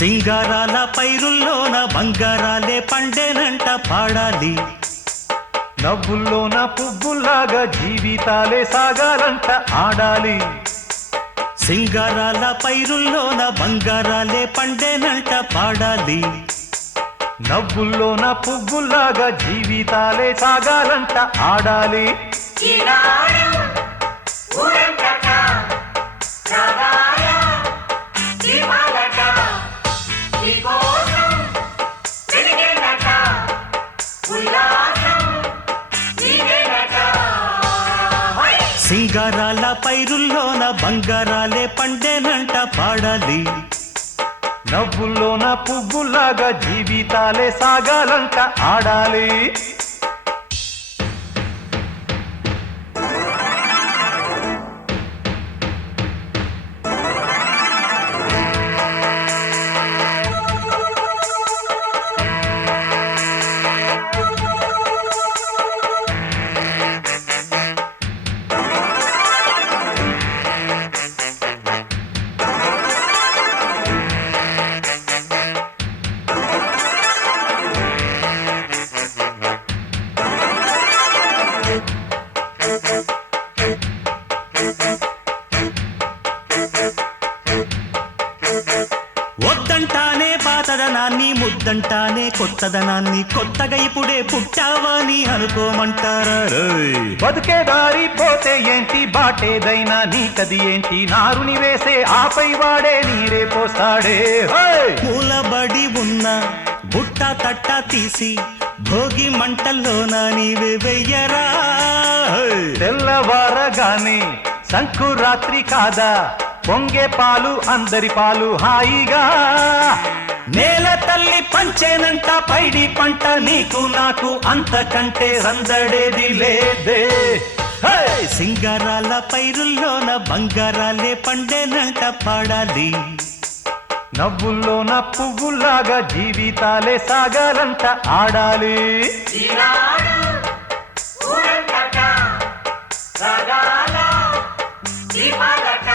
సింగారాల పైరుల్లోన బంగారాలే పండేనంట పాడాలి. నవ్వుల్లోన పువ్వుల్లాగా జీవితాలే సాగాలంట ఆడాలి. సింగారాల పైరుల్లోన బంగారాలే పండేనంట పాడాలి. నవ్వుల్లోన పువ్వుల్లాగా జీవితాలే సాగాలంట ఆడాలి. సింగారాల పైరుల్లోన బంగారాలే పండేనంట పాడాలి. నవ్వుల్లోన పువ్వుల్లాగా జీవితాలే సాగాలంట ఆడాలి. వద్దంటానే పాతదనాన్ని, ముద్దంటానే కొత్తదనాన్ని, కొత్తగా ఇప్పుడే పుట్టావని అనుకోమంటారా? బతుకే దారి పోతే ఏంటి, బాటేదైనా నీకది ఏంటి, నారుని వేసే ఆపై వాడే నీరే పోస్తాడే. మూలబడి ఉన్న బుట్ట తట్ట తీసి భోగి మంటల్లోన నీవే వెయ్యరా. తెల్లవారగానే సంకురాత్రి కాదా, పొంగే పాలు అందరి పాలు హాయిగా. నేల తల్లి పంచేనంట పైడి పంట, నీకు నాకు అంతకంటే రందడేది లేదే. సింగారాల పైరుల్లోన బంగారాలే పండేనంట పాడాలి. నవ్వుల్లోన పువ్వుల్లాగా జీవితాలే సాగాలంట ఆడాలి. ఊరంతటా సగాల దీపాల